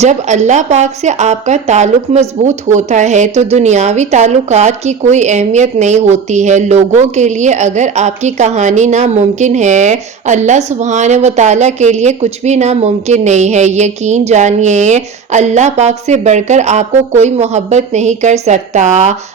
جب اللہ پاک سے آپ کا تعلق مضبوط ہوتا ہے تو دنیاوی تعلقات کی کوئی اہمیت نہیں ہوتی ہے۔ لوگوں کے لیے اگر آپ کی کہانی ناممکن ہے، اللہ سبحانہ و تعالیٰ کے لیے کچھ بھی ناممکن نہیں ہے۔ یقین جانیے اللہ پاک سے بڑھ کر آپ کو کوئی محبت نہیں کر سکتا۔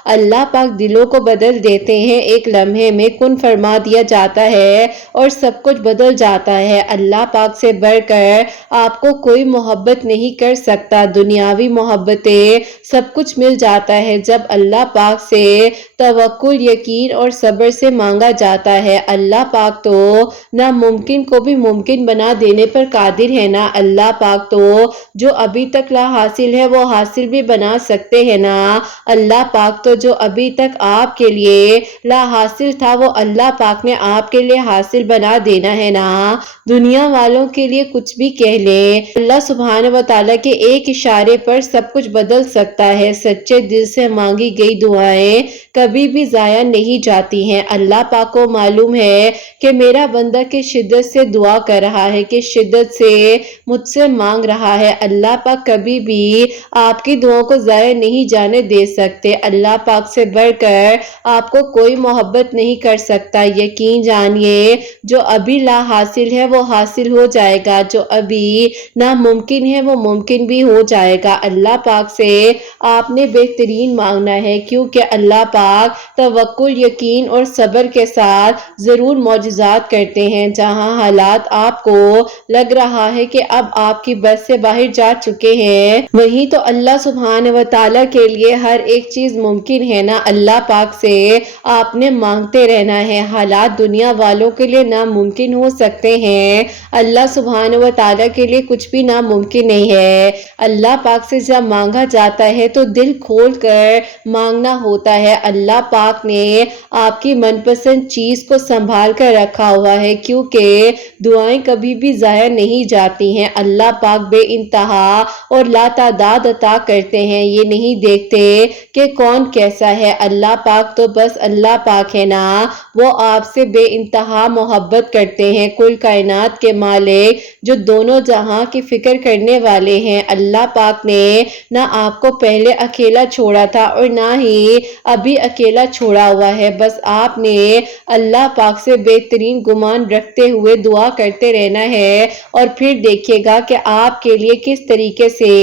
اللہ پاک دلوں کو بدل دیتے ہیں، ایک لمحے میں کن فرما دیا جاتا ہے اور سب کچھ بدل جاتا ہے۔ اللہ پاک سے بڑھ کر آپ کو کوئی محبت نہیں کر سکتا۔ دنیاوی محبتیں سب کچھ مل جاتا ہے جب اللہ پاک سے توکل، یقین اور صبر سے مانگا جاتا ہے۔ اللہ پاک تو ناممکن کو بھی ممکن بنا دینے پر قادر ہے نا۔ اللہ پاک تو جو ابھی تک لا حاصل ہے وہ حاصل بھی بنا سکتے ہیں نا۔ اللہ پاک تو جو ابھی تک آپ کے لیے لا حاصل تھا وہ اللہ پاک نے آپ کے لیے حاصل بنا دینا ہے نا۔ دنیا والوں کے لیے کچھ بھی کہہ لیں، اللہ سبحانہ و تعالیٰ کے ایک اشارے پر سب کچھ بدل سکتا ہے۔ سچے دل سے مانگی گئی دعائیں کبھی بھی ضائع نہیں جاتی ہیں۔ اللہ پاک کو معلوم ہے کہ میرا بندہ کس شدت سے دعا کر رہا ہے، کس شدت سے مجھ سے مانگ رہا ہے۔ اللہ پاک کبھی بھی آپ کی دعاؤں کو ضائع نہیں جانے دے سکتے۔ اللہ پاک سے بڑھ کر آپ کو کوئی محبت نہیں کر سکتا۔ یقین جانیے جو ابھی لا حاصل ہے وہ حاصل ہو جائے گا، جو ابھی ناممکن ہے وہ ممکن بھی ہو جائے گا۔ اللہ پاک سے آپ نے بہترین مانگنا ہے، کیونکہ اللہ پاک توکل، یقین اور صبر کے ساتھ ضرور معجزات کرتے ہیں۔ جہاں حالات آپ کو لگ رہا ہے کہ اب آپ کی بس سے باہر جا چکے ہیں، وہیں تو اللہ سبحانہ و تعالیٰ کے لیے ہر ایک چیز ممکن ہے نا۔ اللہ پاک سے آپ نے مانگتے رہنا ہے۔ حالات دنیا والوں کے لیے ناممکن ہو سکتے ہیں، اللہ سبحانہ و تعالیٰ کے لیے کچھ بھی ناممکن نہیں ہے۔ اللہ پاک سے جب مانگا جاتا ہے تو دل کھول کر مانگنا ہوتا ہے۔ اللہ پاک نے آپ کی من پسند چیز کو سنبھال کر رکھا ہوا ہے، کیونکہ دعائیں کبھی بھی ضائع نہیں جاتی ہیں۔ اللہ پاک بے انتہا اور لا تعداد عطا کرتے ہیں، یہ نہیں دیکھتے کہ کون کیسا ہے۔ اللہ پاک تو بس اللہ پاک ہے نا، وہ آپ سے بے انتہا محبت کرتے ہیں۔ کل کائنات کے مالک جو دونوں جہاں کی فکر کرنے والے ہیں، اللہ پاک نے نہ آپ کو پہلے اکیلا چھوڑا تھا اور نہ ہی ابھی اکیلا چھوڑا ہوا ہے۔ بس آپ نے اللہ پاک سے بہترین گمان رکھتے ہوئے دعا کرتے رہنا ہے اور پھر دیکھیے گا کہ آپ کے لیے کس طریقے سے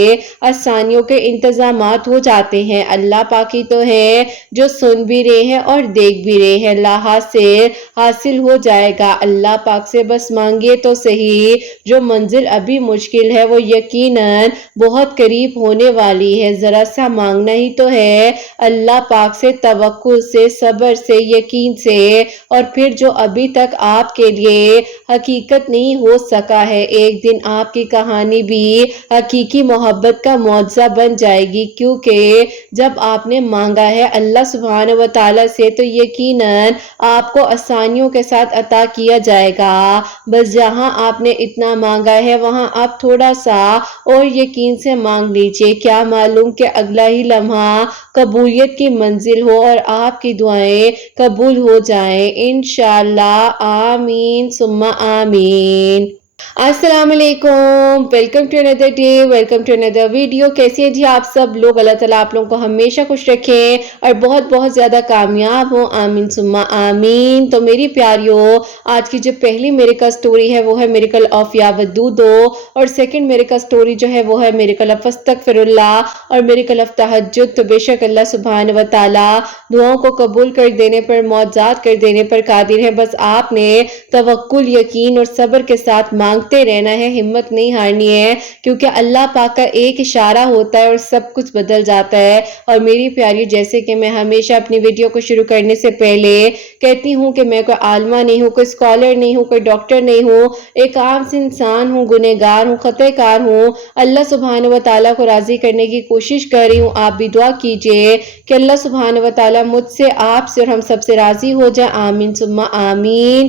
آسانیوں کے انتظامات ہو جاتے ہیں۔ اللہ پاک ہی تو ہے جو سن بھی رہے ہیں اور دیکھ بھی رہے ہیں۔ لا حاصل ہو جائے گا۔ اللہ پاک سے بس مانگیے تو صحیح، جو منزل ابھی مشکل ہے وہ یقیناً بہت قریب ہونے والی ہے۔ ذرا سا مانگنا ہی تو ہے اللہ پاک سے، توکل سے، صبر سے، یقین سے، اور پھر جو ابھی تک آپ کے لیے حقیقت نہیں ہو سکا ہے، ایک دن آپ کی کہانی بھی حقیقی محبت کا معجزہ بن جائے گی، کیونکہ جب آپ نے مانگا ہے اللہ سبحانہ و تعالیٰ سے تو یقیناً آپ کو آسانیوں کے ساتھ عطا کیا جائے گا۔ بس جہاں آپ نے اتنا مانگا ہے وہاں آپ تھوڑا سا اور یقین سے مانگ لیجئے، کیا معلوم کہ اگلا ہی لمحہ قبولیت کی منزل ہو اور آپ کی دعائیں قبول ہو جائیں انشاءاللہ۔ آمین ثم آمین۔ السلام علیکم، ویلکم ٹو اندر ڈے، ویلکم ٹو اندر ویڈیو۔ کیسے ہیں جی آپ سب لوگ؟ اللہ تعالیٰ آپ لوگوں کو ہمیشہ خوش رکھیں اور بہت بہت زیادہ کامیاب ہوں، آمین ثم آمین۔ تو میری پیاریوں، آج کی جو پہلی میریکل سٹوری ہے وہ ہے میریکل آف یا ودودو، اور سیکنڈ میریکل سٹوری جو ہے وہ ہے میریکل آف استغفر اللہ اور میریکل آف تہجد۔ تو بے شک اللہ سبحانہ و تعالیٰ دعاؤں کو قبول کر دینے پر، معجزات کر دینے پر قادر ہے۔ بس آپ نے توکل، یقین اور صبر کے ساتھ مانگتے رہنا ہے، ہمت نہیں ہارنی ہے، کیونکہ اللہ پاک کا ایک اشارہ ہوتا ہے اور سب کچھ بدل جاتا ہے۔ اور میری پیاری، جیسے کہ میں ہمیشہ اپنی ویڈیو کو شروع کرنے سے پہلے کہتی ہوں کہ میں کوئی عالمہ نہیں ہوں، کوئی اسکالر نہیں ہوں، کوئی ڈاکٹر نہیں ہوں، ایک عام سے انسان ہوں، گنہگار ہوں، خطا کار ہوں۔ اللہ سبحانہ و تعالیٰ کو راضی کرنے کی کوشش کر رہی ہوں۔ آپ بھی دعا کیجئے کہ اللہ سبحانہ و تعالیٰ مجھ سے، آپ سے اور ہم سب سے راضی ہو جائے، آمین ثم آمین۔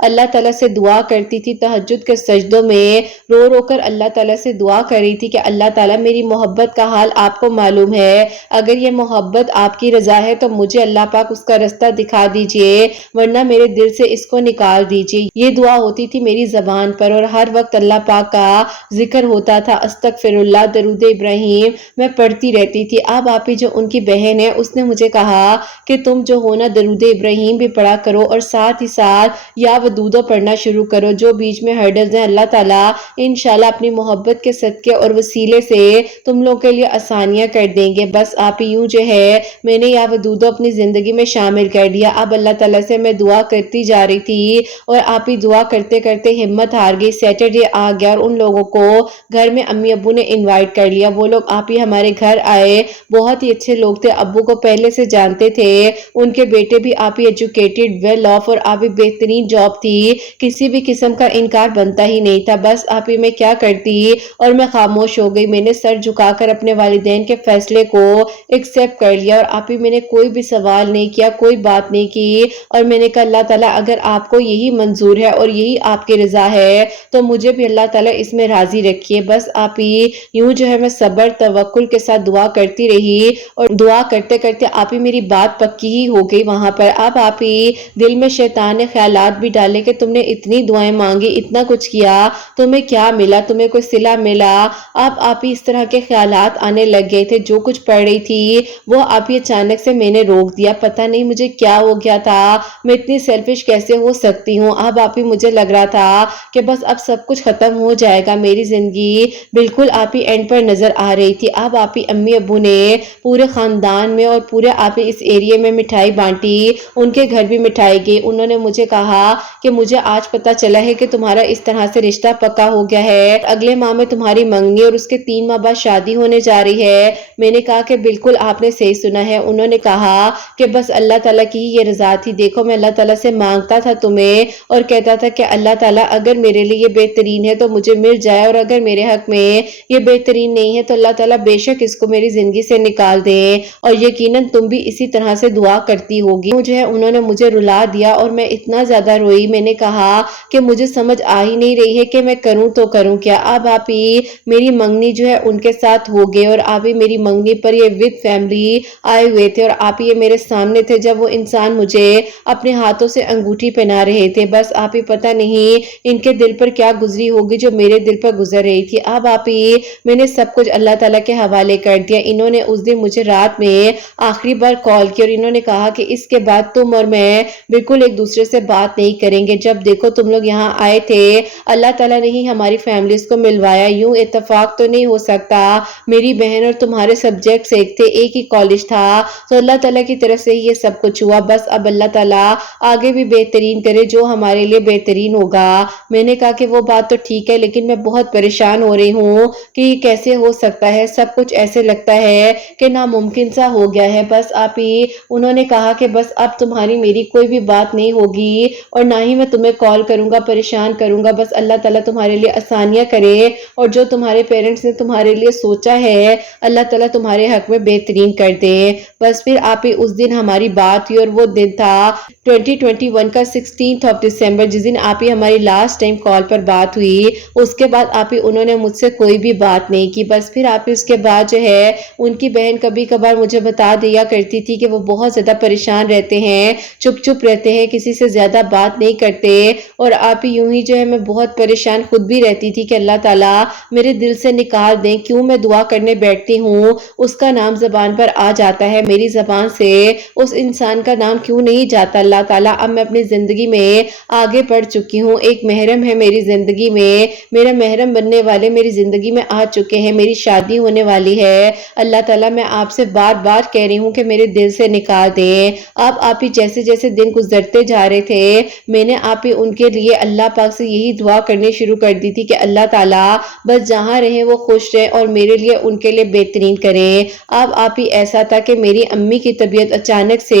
اللہ تعالیٰ سے دعا کرتی تھی، تہجد کے سجدوں میں رو رو کر اللہ تعالیٰ سے دعا کر رہی تھی کہ اللہ تعالیٰ میری محبت کا حال آپ کو معلوم ہے، اگر یہ محبت آپ کی رضا ہے تو مجھے اللہ پاک اس کا رستہ دکھا دیجئے، ورنہ میرے دل سے اس کو نکال دیجئے۔ یہ دعا ہوتی تھی میری زبان پر اور ہر وقت اللہ پاک کا ذکر ہوتا تھا، استغفر اللہ، درود ابراہیم میں پڑھتی رہتی تھی۔ اب آپ ہی جو ان کی بہن ہے اس نے مجھے کہا کہ تم جو ہو نا درود ابراہیم بھی پڑھا کرو اور ساتھ ہی ساتھ یا ودودو پڑھنا شروع کرو، جو بیچ میں ہرڈلز ہیں اللہ تعالیٰ انشاءاللہ اپنی محبت کے صدقے اور وسیلے سے تم لوگوں کے لیے آسانیاں کر دیں گے۔ بس آپ ہی یوں جو ہے میں نے یا ودودو اپنی زندگی میں شامل کر لیا۔ اب اللہ تعالیٰ سے میں دعا کرتی جا رہی تھی اور آپ ہی دعا کرتے کرتے ہمت ہار گئی۔ سیٹرڈے آ گیا اور ان لوگوں کو گھر میں امی ابو نے انوائٹ کر لیا۔ وہ لوگ آپ ہی ہمارے گھر آئے، بہت ہی اچھے لوگ تھے، ابو کو پہلے سے جانتے تھے، ان کے بیٹے بھی آپ ہی ایجوکیٹڈ، ویل آف اور آپ ہی بہترین جاب تھی، کسی بھی قسم کا انکار بنتا ہی نہیں تھا۔ بس آپ ہی میں کیا کرتی اور میں خاموش ہو گئی، میں نے سر جھکا کر اپنے والدین کے فیصلے کو ایکسپٹ کر لیا اور آپ ہی میں نے کوئی بھی سوال نہیں کیا، کوئی بات نہیں کی اور میں نے کہا اللہ تعالیٰ اگر آپ کو یہی منظور ہے اور یہی آپ کی رضا ہے تو مجھے بھی اللہ تعالیٰ اس میں راضی رکھیے۔ بس آپ ہی یوں جو ہے میں صبر توکل کے ساتھ دعا کرتی رہی اور دعا کرتے کرتے آپ ہی میری بات پکی ہی ہو گئی وہاں پر۔ اب آپ ہی دل میں شیطان نے خیالات بھی ڈالے کہ تم نے اتنی دعائیں مانگی، اتنا کچھ کیا، تمہیں کیا ملا، تمہیں کوئی صلہ ملا؟ اب آپ ہی اس طرح کے خیالات آنے لگ گئے تھے۔ جو کچھ پڑھ رہی تھی وہ آپ ہی اچانک سے میں نے روک دیا، پتہ نہیں مجھے کیا ہو گیا تھا، میں اتنی سیلفش کیسے ہو سکتی ہوں۔ اب آپ ہی مجھے لگ رہا تھا کہ بس اب سب کچھ ختم ہو جائے گا، میری زندگی بالکل آپ ہی اینڈ پر نظر آ رہی تھی۔ اب آپ ہی امی ابو نے پورے خاندان میں اور پورے آپ ہی اس ایریے میں مٹھائی بانٹی، ان کے گھر بھی مٹھائی گئی۔ انہوں نے مجھے کہا کہ مجھے آج پتہ چلا ہے کہ تمہارا اس طرح سے رشتہ پکا ہو گیا ہے، اگلے ماہ میں تمہاری منگنی اور اس کے 3 ماہ بعد شادی ہونے جا رہی ہے۔ میں نے کہا کہ بالکل آپ نے صحیح سنا ہے۔ انہوں نے کہا کہ بس اللہ تعالیٰ کی یہ رضا تھی، دیکھو میں اللہ تعالیٰ سے مانگتا تھا تمہیں اور کہتا تھا کہ اللہ تعالیٰ اگر میرے لیے یہ بہترین ہے تو مجھے مل جائے اور اگر میرے حق میں یہ بہترین نہیں ہے تو اللہ تعالیٰ بے شک اس کو میری زندگی سے نکال دے، اور یقیناً تم بھی اسی طرح سے دعا کرتی ہوگی۔ مجھے انہوں نے مجھے رلا دیا اور میں اتنا زیادہ روئی، میں نے کہا کہ مجھے سمجھ آ ہی نہیں رہی ہے کہ میں کروں تو کروں کیا۔ اب آپ ہی میری منگنی جو ہے ان کے ساتھ ہو گئے اور آپ ہی میری منگنی پر یہ ود فیملی آئے ہوئے تھے اور آپ ہی یہ میرے سامنے تھے جب وہ انسان مجھے اپنے ہاتھوں سے انگوٹھی پہنا رہے تھے۔ بس آپ ہی پتہ نہیں ان کے دل پر کیا گزری ہوگی جو میرے دل پر گزر رہی تھی۔ اب آپ ہی میں نے سب کچھ اللہ تعالیٰ کے حوالے کر دیا۔ انہوں نے اس دن مجھے رات میں آخری بار کال کی اور انہوں نے کہا کہ اس کے بعد تم اور میں بالکل ایک دوسرے سے بات نہیں کریں گے، جب دیکھو تم لوگ یہاں آئے تھے، اللہ تعالیٰ نے ہی ہماری فیملیز کو ملوایا، یوں اتفاق تو نہیں ہو سکتا، میری بہن اور تمہارے سبجیکٹس ایک تھے، ایک ہی کالج تھا، تو اللہ تعالیٰ کی طرف سے یہ سب کچھ ہوا۔ بس اب اللہ تعالیٰ آگے بھی بہترین کرے، جو ہمارے لیے بہترین ہوگا۔ میں نے کہا کہ وہ بات تو ٹھیک ہے لیکن میں بہت پریشان ہو رہی ہوں کہ یہ کیسے ہو سکتا ہے، سب کچھ ایسے لگتا ہے کہ ناممکن سا ہو گیا ہے۔ بس آپ ہی انہوں نے کہا کہ بس اب تمہاری میری کوئی بھی بات نہیں ہوگی اور نہ ہی میں تمہیں کال کروں گا، پریشان کروں گا، بس اللہ تعالیٰ تمہارے لیے آسانیاں کرے اور جو تمہارے پیرنٹس نے تمہارے لیے سوچا ہے اللہ تعالیٰ تمہارے حق میں بہترین کر دے۔ بس پھر آپ ہی اس دن ہماری بات ہوئی اور وہ دن تھا 2021 کا 16 دسمبر، جس دن آپ ہی ہماری لاسٹ ٹائم کال پر بات ہوئی۔ اس کے بعد آپ ہی انہوں نے مجھ سے کوئی بھی بات نہیں کی۔ بس پھر آپ ہی اس کے بعد جو ہے ان کی بہن کبھی کبھار مجھے بتا دیا کرتی تھی کہ وہ بہت زیادہ پریشان رہتے ہیں، چپ چپ رہتے ہیں، کسی سے زیادہ بات نہیں کرتے، اور آپ ہی یوں ہی جو ہے میں بہت پریشان خود بھی رہتی تھی کہ اللہ تعالیٰ میرے دل سے نکال دیں، کیوں میں دعا کرنے بیٹھتی ہوں اس کا نام زبان پر آ جاتا ہے، میری زبان سے اس انسان کا نام کیوں نہیں جاتا اللہ تعالیٰ۔ اب میں اپنی زندگی میں آگے بڑھ چکی ہوں، ایک محرم ہے میری زندگی میں، میرا محرم بننے والے میری زندگی میں آ چکے ہیں، میری شادی ہونے والی ہے، اللہ تعالیٰ میں آپ سے بار بار کہہ رہی ہوں کہ میرے دل سے نکال دیں۔ اب آپ ہی جیسے جیسے دن گزرتے جا رہے تھے میں نے آپ ہی ان کے لیے اللہ پاک سے یہی دعا کرنی شروع کر دی تھی کہ اللہ تعالیٰ بس جہاں رہیں وہ خوش رہیں اور میرے لیے ان کے لیے بہترین کریں۔ اب آپ ہی ایسا تھا کہ میری امی کی طبیعت اچانک سے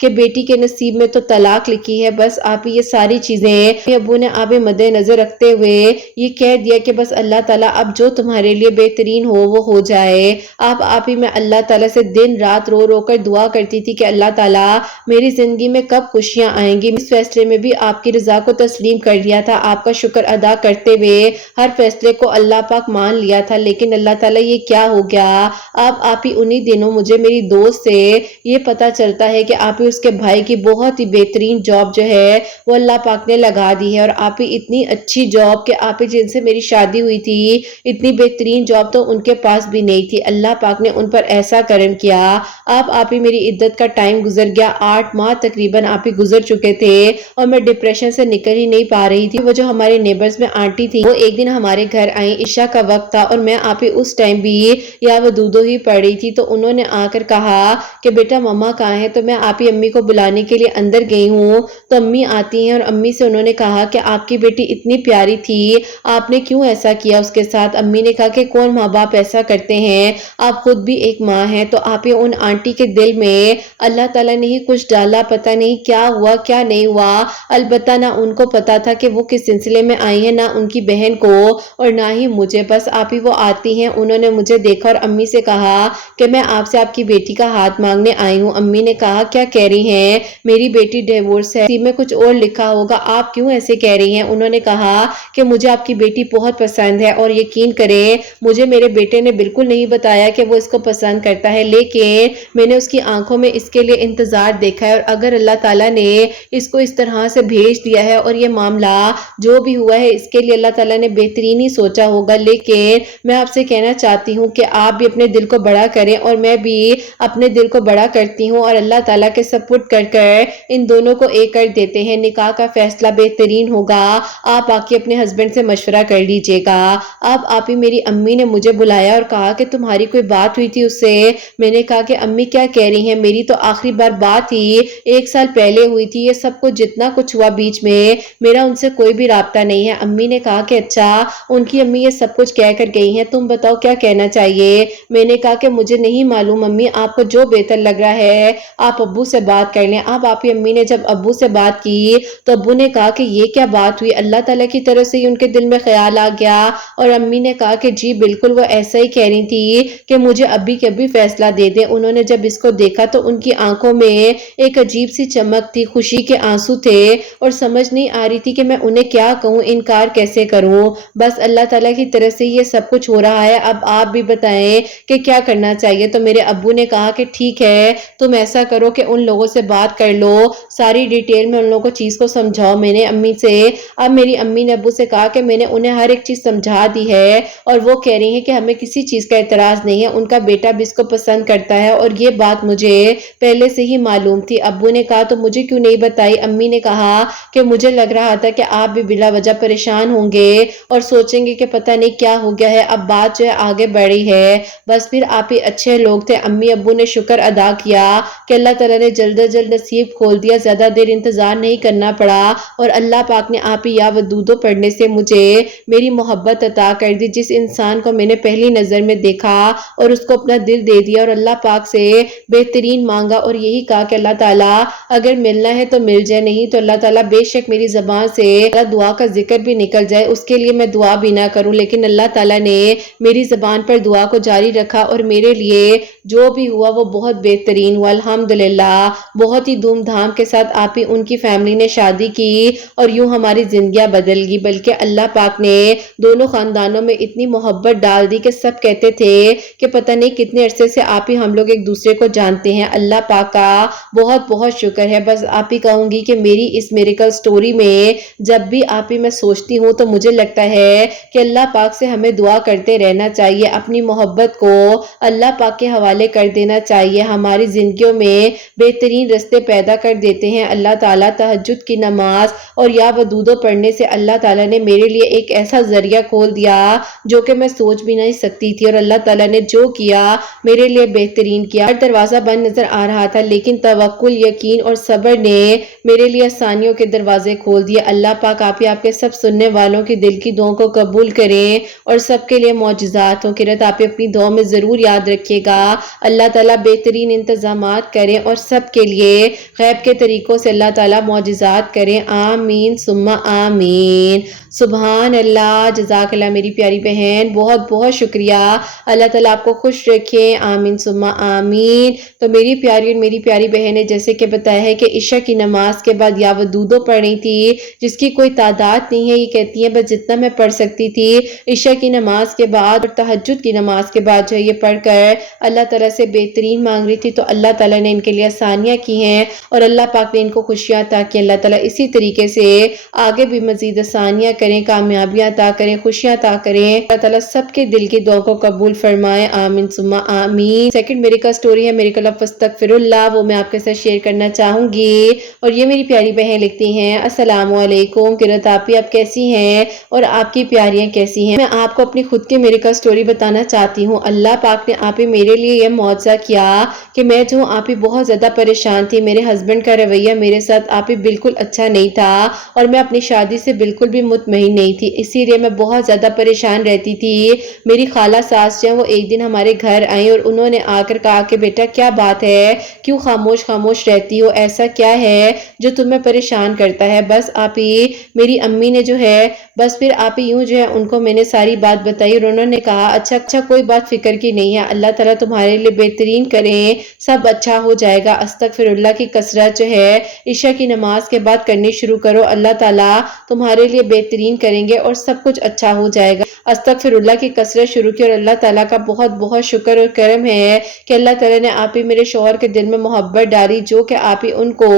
کہ بیٹی کے نصیب میں تو طلاق لکھی ہے، بس آپ یہ ساری چیزیں ابو نے آپ مد نظر رکھتے ہوئے یہ کہہ دیا کہ بس اللہ تعالیٰ اب جو تمہارے لیے بہترین ہو وہ ہو جائے۔ آپ ہی میں اللہ تعالیٰ سے دن رات رو رو کر دعا کرتی تھی کہ اللہ تعالیٰ میری زندگی میں کب خوشیاں آئیں گی۔ اس فیصلے میں بھی آپ کی رضا کو تسلیم کر لیا تھا، آپ کا شکر ادا کرتے ہوئے ہر فیصلے کو اللہ پاک مان لیا تھا، لیکن اللہ تعالیٰ یہ کیا ہو گیا۔ آپ ہی انہی دنوں مجھے میری دوست سے یہ پتا چلتا ہے کہ آپ ہی اس کے بھائی کی بہت ہی بہترین جاب جو ہے وہ اللہ پاک نے لگا دی ہے، اور آپ ہی اتنی اچھی جاب کہ آپ ہی جن سے میری شادی ہوئی تھی اتنی بہترین جاب تو ان کے پاس بھی نہیں تھی۔ اللہ پاک نے ان پر ایسا کرم کیا۔ آپ ہی میری عدت کا ٹائم گزر گیا، 8 ماہ تقریباً آپ ہی گزر چکے تھے اور میں ڈپریشن سے نکل ہی نہیں پا رہی تھی۔ وہ جو ہمارے نیبرز میں آنٹی تھی وہ ایک دن ہمارے گھر آئیں، عشاء کا وقت تھا اور میں آپ ہی اس ٹائم بھی یا ودودو ہی پڑھ رہی تھی، تو انہوں نے آ کر کہا کہ بیٹا مما کہاں ہے؟ تو میں آپ ہی امی کو بلانے کے لیے اندر گئی ہوں، تو امی آتی ہیں اور امی سے انہوں نے کہا کہ آپ کی بیٹی اتنی پیاری تھی، آپ نے کیوں ایسا کیا اس کے ساتھ؟ امی نے کہا کہ کون ماں باپ ایسا کرتے ہیں، آپ خود بھی ایک ماں ہیں۔ تو آپ ہی ان آنٹی کے دل میں اللہ تعالیٰ نے ہی کچھ ڈالا، پتہ نہیں کیا ہوا کیا نہیں ہوا، البتہ نہ ان کو پتا تھا کہ وہ کس سلسلے میں آئی ہیں، نہ ان کی بہن کو اور نہ ہی مجھے۔ بس آپ ہی وہ آتی ہیں، انہوں نے مجھے دیکھا اور امی سے کہا کہ میں آپ سے آپ کی بیٹی کا ہاتھ مانگنے آئی ہوں۔ امی نے کہا کیا کہہ رہی ہیں؟ میری بیٹی ڈیورس ہے، اسی میں کچھ اور لکھا ہوگا، آپ کیوں ایسے کہہ رہی ہیں؟ انہوں نے کہا کہ مجھے آپ کی بیٹی بہت پسند ہے، اور یقین کریں مجھے میرے بیٹے نے بالکل نہیں بتایا کہ وہ اس کو پسند کرتا ہے، لیکن میں نے اس کی آنکھوں میں اس کے لیے انتظار دیکھا ہے، اور اگر اللہ تعالیٰ نے اس کو اس طرح سے بھیج دیا ہے اور یہ معاملہ جو بھی ہوا ہے اس کے لیے اللہ تعالیٰ نے بہترین ہی سوچا ہوگا۔ لیکن میں آپ سے کہنا چاہتی ہوں کہ آپ بھی اپنے دل کو بڑا کریں اور میں بھی اپنے دل کو بڑا کرتی ہوں، اور اللہ تعالیٰ کے سپورٹ کر کر ان دونوں کو ایک کر دیتے ہیں، نکاح کا فیصلہ بہترین ہوگا۔ آپ آ کے اپنے ہسبینڈ سے مشورہ کر لیجئے گا۔ آپ ہی میری امی نے مجھے بلایا اور کہا کہ تمہاری کوئی بات ہوئی تھی اس سے؟ میں نے کہا کہ امی کیا کہہ رہی ہیں، میری تو آخری بار بات ہی 1 سال پہلے ہوئی تھی، یہ سب کچھ جتنا کچھ ہوا بیچ میں میرا ان سے کوئی بھی رابطہ نہیں ہے۔ امی نے کہا کہ اچھا، ان کی امی یہ سب کچھ کہہ کر گئی ہیں، تم بتاؤ کیا کہنا چاہیے؟ میں نے کہا کہ مجھے نہیں معلوم امی، آپ کو جو بہتر لگ رہا ہے آپ ابو سے بات کر لیں۔ آپ ہی امی نے جب ابو سے بات کی تو ابو نے کہا کہ یہ کیا بات ہوئی، اللہ تعالیٰ کی طرف سے ہی ان کے دل میں خیال آ گیا؟ اور امی نے کہا کہ جی بالکل وہ ایسا ہی کہہ رہی تھی کہ مجھے ابھی کے ابھی فیصلہ دے دیں۔ انہوں نے جب اس کو دیکھا تو ان کی آنکھوں میں ایک عجیب سی چمک تھی، خوشی کے آنسو تھے، اور سمجھ نہیں آ رہی تھی کہ میں انہیں کیا کہوں، انکار کیسے کروں۔ بس اللہ تعالیٰ کی طرف سے یہ سب کچھ ہو رہا ہے، اب آپ بھی بتائیں کہ کیا کرنا چاہیے؟ تو میرے ابو نے کہا کہ ٹھیک ہے، تم ایسا کرو کہ ان لوگوں سے بات کر لو، ساری ڈیٹیل میں ان لوگوں کو چیز کو سمجھاؤ۔ میں نے امی سے اب میری امی نے ابو سے کہا کہ میں نے انہیں ہر ایک چیز سمجھا دی ہے، اور وہ کہہ رہی ہیں کہ ہمیں کسی چیز کا اعتراض نہیں ہے، ان کا بیٹا بھی اس کو پسند کرتا ہے، اور یہ بات مجھے پہلے سے ہی معلوم تھی۔ ابو نے کہا تو مجھے کیوں نہیں بتائی؟ امی نے کہا کہ مجھے لگ رہا تھا کہ آپ بھی بلا وجہ پریشان ہوں گے اور سوچیں گے کہ پتہ نہیں کیا ہو گیا ہے، اب بات جو ہے آگے بڑھی ہے۔ بس پھر آپ ہی اچھے لوگ تھے، امی ابو نے شکر ادا کیا کہ اللہ تعالیٰ نے جلد از جلد نصیب کھول دیا، زیادہ دیر انتظار نہیں کرنا پڑا، اور اللہ پاک نے آپ ہی یا ودودو پڑھنے سے مجھے میری محبت عطا کر دی۔ جس انسان کو میں نے پہلی نظر میں دیکھا اور اس کو اپنا دل دے دیا اور اللہ پاک سے بہترین مانگا، اور یہی کہا کہ اللہ تعالیٰ اگر ملنا ہے تو مل جائے، نہیں تو اللہ تعالیٰ بے شک میری زبان سے دعا کا ذکر بھی نکل جائے، اس کے لیے میں دعا بھی نہ کروں، لیکن اللہ تعالیٰ نے میری زبان پر دعا کو جاری رکھا، اور میرے لیے جو بھی ہوا وہ بہت بہترین ہوا الحمدللہ۔ بہت ہی دھوم دھام کے ساتھ آپ ہی ان کی فیملی نے شادی کی، اور یوں ہماری زندگیاں بدل گئی، بلکہ اللہ پاک نے دونوں خاندانوں میں اتنی محبت ڈال دی کہ سب کہتے تھے کہ پتہ نہیں کتنے عرصے سے آپ ہی ہم لوگ ایک دوسرے کو جانتے ہیں۔ اللہ پاک کا بہت بہت شکر ہے۔ بس آپ ہی کہوں گی کہ میری اس میریکل سٹوری میں جب بھی آپ ہی میں سوچتی ہوں تو مجھے لگتا ہے کہ اللہ پاک سے ہمیں دعا کرتے رہنا چاہیے، اپنی محبت کو اللہ پاک کے حوالے کر دینا چاہیے، ہماری زندگیوں میں بہترین رستے پیدا کر دیتے ہیں اللہ تعالیٰ۔ تہجد کی نماز اور یا ودودو پڑھنے سے اللہ تعالیٰ نے میرے لیے ایک ایسا ذریعہ کھول دیا جو کہ میں سوچ بھی نہیں سکتی تھی، اور اللہ تعالیٰ نے جو کیا میرے لیے بہترین کیا۔ ہر دروازہ بند نظر آ رہا تھا، لیکن توکل، یقین اور صبر نے میرے لیے آسانیوں کے دروازے کھول دیے۔ اللہ پاک آپ کے سب سننے والوں کی دل کی دعاؤں کو قبول کریں اور سب کے لیے معجزات ہوں۔ آپ اپنی دعاؤں میں ضرور یاد رکھیے گا۔ اللہ تعالیٰ بہترین انتظامات کریں اور سب کے لیے غیب کے طریقوں سے اللہ تعالیٰ معجزات کریں، آمین ثم آمین۔ سبحان اللہ، جزاک اللہ میری پیاری بہن، بہت بہت شکریہ، اللہ تعالیٰ آپ کو خوش رکھیں، آمین ثم آمین۔ تو میری پیاری اور میری پیاری بہن نے جیسے کہ بتایا ہے کہ عشاء کی نماز کے بعد یا ودودو پڑھنی تھی، جس کی کوئی تعداد نہیں ہے، یہ کہتی ہیں بس جتنا میں پڑھ سکتی تھی عشاء کی نماز کے بعد اور تہجد کی نماز کے بعد جو ہے یہ پڑھ کر اللہ تعالیٰ سے بہترین مانگ رہی تھی، تو اللہ تعالیٰ نے ان کے لیے آسانیاں کی ہیں اور اللہ پاک نے ان کو خوشیاں عطا کی۔ اللہ تعالیٰ اسی طریقے سے آگے بھی مزید آسانیاں کریں، کامیابیاں عطا کریں، خوشیاں عطا کریں، اللہ تعالیٰ سب کے دل کی دعا کو قبول فرمائے، آمین ثم آمین۔ سیکنڈ میرے کا سٹوری ہے میرے کا لفظ استغفر اللہ، وہ میں آپ کے ساتھ شیئر کرنا چاہوں گی، اور یہ میری پیاری بہن لکھتی ہیں، السلام علیکم قرۃ آپی، آپ کیسی ہیں اور آپ کی پیاریاں کیسی ہیں؟ میں آپ کو اپنی خود کی میرے کا سٹوری بتانا چاہتی ہوں۔ اللہ پاک نے آپ ہی میرے لیے یہ معجزہ کیا کہ میں جو آپ ہی بہت زیادہ پریشان تھی، میرے ہسبینڈ کا رویہ میرے ساتھ آپ ہی بالکل اچھا نہیں تھا اور میں اپنی شادی سے بالکل بھی مطمئن نہیں تھی، اسی لیے میں بہت زیادہ پریشان رہتی تھی۔ میری خالہ ساس جو ہیں وہ ایک دن ہمارے گھر آئیں اور انہوں نے آ کر کہا کہ بیٹا کیا بات ہے، کیوں خاموش خاموش رہتی ہو، ایسا کیا ہے جو تمہیں پریشان کرتا ہے؟ بس آپ ہی میری امی نے جو ہے بس پھر آپ ہی یوں جو ہے ان کو میں نے ساری بات بتائی اور انہوں نے کہا اچھا کوئی بات فکر کی نہیں ہے، اللہ تعالیٰ تمہارے لیے بہترین کریں، سب اچھا ہو جائے گا، استغفر اللہ کی کثرت جو ہے عشاء کی نماز کے بعد کرنی شروع کرو، اللہ تعالیٰ تمہارے لیے بہترین کریں گے اور سب کچھ اچھا ہو جائے گا۔ استغفر اللہ کی کثرت شروع کی اور اللہ تعالیٰ کا بہت بہت شکر اور کرم ہے کہ اللہ تعالیٰ نے آپ ہی میرے شوہر کے دل میں محبت ڈالی، جو کہ آپ ہی ان کو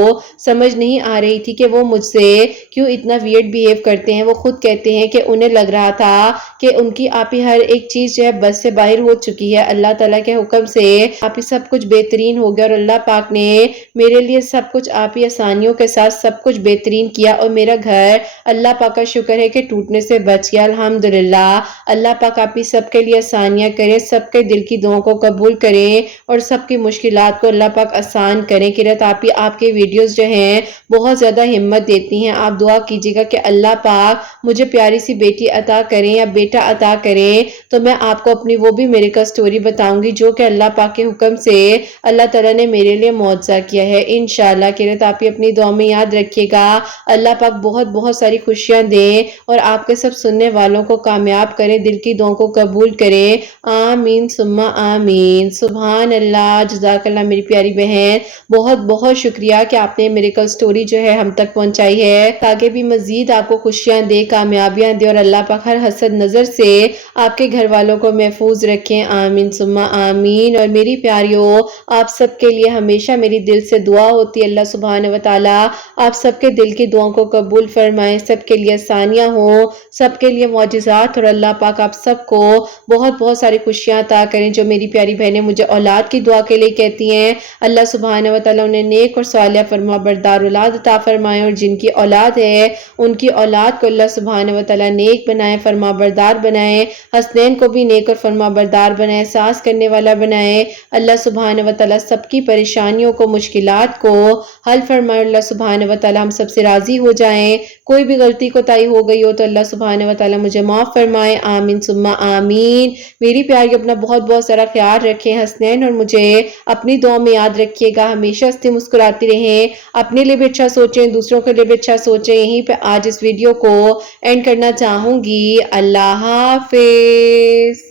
سمجھ نہیں آ رہی تھی کہ وہ مجھ سے کیوں اتنا ویئرڈ بیہیو کرتے ہیں۔ وہ خود کہتے ہیں کہ انہیں لگ رہا تھا کہ ان کی آپ ہی ہر ایک چیز جو ہے بس سے باہر ہو چکی ہے، اللہ تعالیٰ کے حکم سے آپ ہی سب کچھ بہترین ہو گیا اور اللہ پاک نے میرے لیے سب کچھ آپ ہی آسانیوں کے ساتھ سب کچھ بہترین کیا اور میرا گھر اللہ پاک کا شکر ہے کہ ٹوٹنے سے بچ گیا، الحمدللہ۔ اللہ پاک آپ ہی سب کے لیے آسانیاں کریں، سب کے دل کی دعاؤں کو قبول کریں اور سب کی مشکلات کو اللہ پاک آسان کریں۔ قرۃ آپی آپ کے ویڈیوز جو ہیں بہت زیادہ ہمت دیتی ہیں، آپ دعا کیجیے گا کہ اللہ پاک مجھے پیاری سی بیٹی عطا کریں یا بیٹا عطا کریں، تو میں آپ کو اپنی وہ بھی میرے کا سٹوری بتاؤں گی جو کہ اللہ پاک کے حکم سے اللہ تعالیٰ نے میرے لیے معجزہ کیا ہے انشاءاللہ۔ قرۃ آپی اپنی دعا میں یاد رکھیے گا، اللہ پاک بہت بہت ساری خوشیاں دیں اور آپ کے سب سننے والوں کو کامیاب کریں، دل کی دعاؤں کو قبول کریں، آمین ثم آمین۔ سبحان اللہ، جزاک اللہ میری پیاری بہن، بہت بہت شکریہ کہ آپ نے میریکل سٹوری جو ہے ہم تک پہنچائی ہے، تاکہ بھی مزید آپ کو خوشیاں دے، کامیابیاں دے اور اللہ پاک ہر حسد نظر سے آپ کے گھر والوں کو محفوظ رکھیں، آمین ثم آمین۔ اور میری پیاریوں، آپ سب کے لیے ہمیشہ میری دل سے دعا ہوتی ہے، اللہ سبحانہ و تعالیٰ آپ سب کے دل کی دعاؤں کو قبول فرمائیں، سب کے لیے آسانیاں ہوں، سب کے لیے معجزات، اور اللہ پاک آپ سب کو بہت بہت ساری خوشیاں عطا کریں۔ جو میری پیاری بہنیں مجھے اولاد کی دعا کے لیے کہتی ہیں، اللہ سبحانہ و تعالیٰ انہیں نیک اور صالح فرما بردار اولاد عطا فرمائے، اور جن کی اولاد ہے ان کی اولاد کو اللہ سبحانہ و تعالیٰ نیک بنائے، فرما بردار بنائے، حسنین کو بھی نیک اور فرما بردار بنائے، ساس کرنے والا بنائے، اللہ سبحانہ و تعالیٰ سب کی پریشانیوں کو، مشکلات کو حل فرمائے، اللہ سبحانہ و تعالیٰ ہم سب سے راضی ہو جائیں، کوئی بھی غلطی کوتاہی ہو گئی ہو تو اللہ سبحانہ و تعالیٰ مجھے معاف فرمائے، آمین ثم آمین۔ میری پیاری اپنا بہت بہت سارا خیال رکھیں، حسنین اور مجھے اپنی دعا میں یاد رکھیے گا، ہمیشہ ہنستی مسکراتی رہیں، اپنے لیے بھی اچھا سوچیں، دوسروں کے لیے بھی اچھا سوچیں۔ یہیں پہ آج اس ویڈیو کو اینڈ کرنا چاہوں گی، اللہ حافظ۔